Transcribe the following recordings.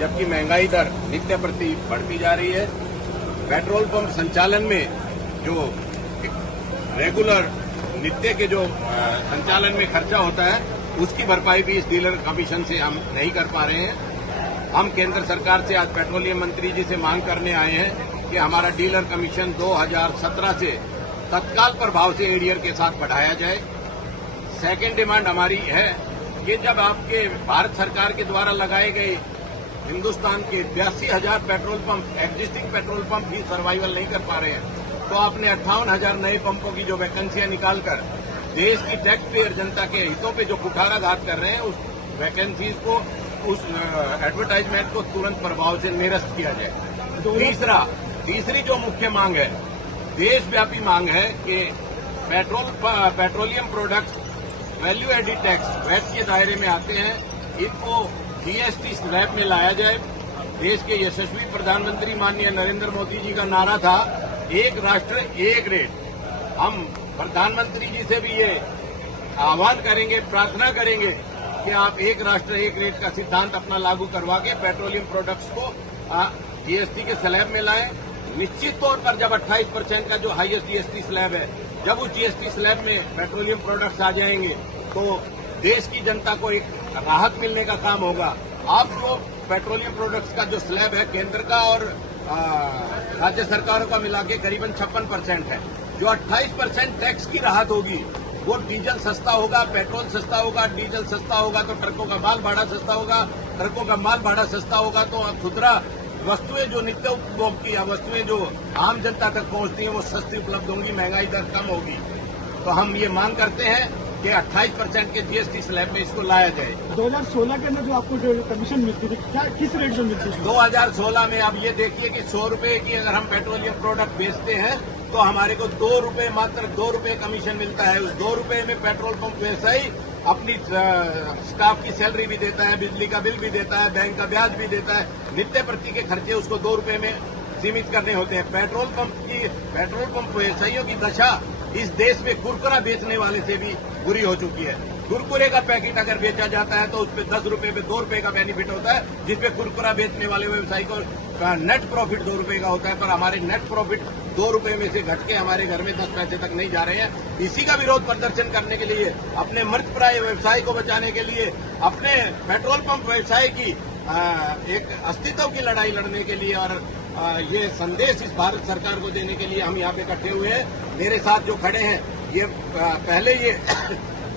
जबकि महंगाई दर नित्य प्रति बढ़ती जा रही है। पेट्रोल पंप संचालन में जो रेगुलर नित्य के जो संचालन में खर्चा होता है उसकी भरपाई भी इस डीलर कमीशन से हम नहीं कर पा रहे हैं। हम केंद्र सरकार से आज पेट्रोलियम मंत्री जी से मांग करने आए हैं कि हमारा डीलर कमीशन 2017 से तत्काल प्रभाव से एडीआर के साथ बढ़ाया जाए। सेकेंड डिमांड हमारी है कि जब आपके भारत सरकार के द्वारा लगाए गए हिंदुस्तान के 82,000 petrol pump existing petrol pump भी सर्वाइवल नहीं कर पा रहे हैं, तो आपने 58,000 नए पंपों की जो वैकेंसियां निकालकर देश की टैक्स पेयर जनता के हितों पे जो कुठाराघात कर रहे हैं, उस वैकेंसीज को, उस एडवर्टाइजमेंट को तुरंत प्रभाव से निरस्त किया जाए। तीसरी जो मुख्य मांग है, देशव्यापी मांग है कि petroleum products value added tax VAT के दायरे में आते हैं, इनको जीएसटी स्लैब में लाया जाए। देश के यशस्वी प्रधानमंत्री माननीय नरेंद्र मोदी जी का नारा था, एक राष्ट्र एक रेट। हम प्रधानमंत्री जी से भी ये आह्वान करेंगे, प्रार्थना करेंगे कि आप एक राष्ट्र एक रेट का सिद्धांत अपना लागू करवा के पेट्रोलियम प्रोडक्ट्स को जीएसटी के स्लैब में लाएं। निश्चित तौर पर जब 28% का जो हाईएस्ट जीएसटी स्लैब है, जब उस जीएसटी स्लैब में पेट्रोलियम प्रोडक्ट्स आ जाएंगे तो देश की जनता को एक राहत मिलने का काम होगा। अब जो पेट्रोलियम प्रोडक्ट्स का जो स्लैब है केंद्र का और राज्य सरकारों का मिला के करीबन 56% है। जो 28% टैक्स की राहत होगी, वो डीजल सस्ता होगा, पेट्रोल सस्ता होगा, डीजल सस्ता होगा तो ट्रकों का माल भाड़ा सस्ता होगा, ट्रकों का माल भाड़ा सस्ता होगा तो खुदरा वस्तुएं जो नित्य उपभोग की वस्तुएं जो आम जनता तक पहुंचती हैं वो सस्ती उपलब्ध होंगी, महंगाई दर कम होगी। तो हम ये मांग करते हैं कि 28% के जीएसटी स्लैब में इसको लाया जाए। 2016 के अंदर जो आपको जो कमीशन मिलती थी, क्या किस रेट में मिलती थी? 2016 में आप ये देखिए कि 100 रुपए की अगर हम पेट्रोलियम प्रोडक्ट बेचते हैं तो हमारे को 2 रुपए, मात्र 2 रुपए कमीशन मिलता है। उस 2 रुपए में पेट्रोल पंप व्यवसायी अपनी स्टाफ की सैलरी भी देता है, बिजली का बिल भी देता है, बैंक का ब्याज भी देता है, नित्य प्रति के खर्चे उसको 2 रुपए में सीमित करने होते हैं। पेट्रोल पंप व्यवसायियों की दशा इस देश में कुरकुरा बेचने वाले से भी बुरी हो चुकी है। कुरकुरे का पैकेट अगर बेचा जाता है तो उस पर 10 रुपए पे 2 रुपए का बेनिफिट होता है, जिसपे कुरकुरा बेचने वाले व्यवसायी को नेट प्रॉफिट 2 रुपए का होता है, पर हमारे नेट प्रॉफिट 2 रुपए में से घट के हमारे घर में 10 पैसे तक नहीं जा रहे हैं। इसी का विरोध प्रदर्शन करने के लिए, अपने मृतप्राय व्यवसाय को बचाने के लिए, अपने पेट्रोल पंप व्यवसाय की एक अस्तित्व की लड़ाई लड़ने के लिए और ये संदेश इस भारत सरकार को देने के लिए हम यहाँ पे इकट्ठे हुए हैं। मेरे साथ जो खड़े हैं, ये पहले ये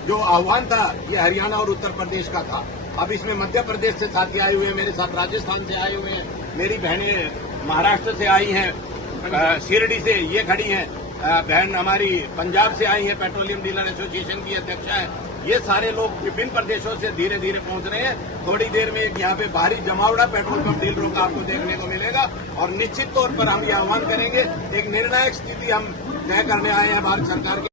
जो आह्वान था ये हरियाणा और उत्तर प्रदेश का था, अब इसमें मध्य प्रदेश से साथी आए हुए हैं, मेरे साथ राजस्थान से आए हुए हैं, मेरी बहनें महाराष्ट्र से आई हैं, शिरडी से ये खड़ी हैं, बहन हमारी पंजाब से आई है, पेट्रोलियम डीलर एसोसिएशन की अध्यक्षा है। ये सारे लोग विभिन्न प्रदेशों से धीरे धीरे पहुंच रहे हैं। थोड़ी देर में एक यहाँ पे भारी जमावड़ा पेट्रोल पंप डीलरों का आपको देखने को मिलेगा और निश्चित तौर पर हम ये आह्वान करेंगे, एक निर्णायक स्थिति हम तय करने आए हैं भारत सरकार के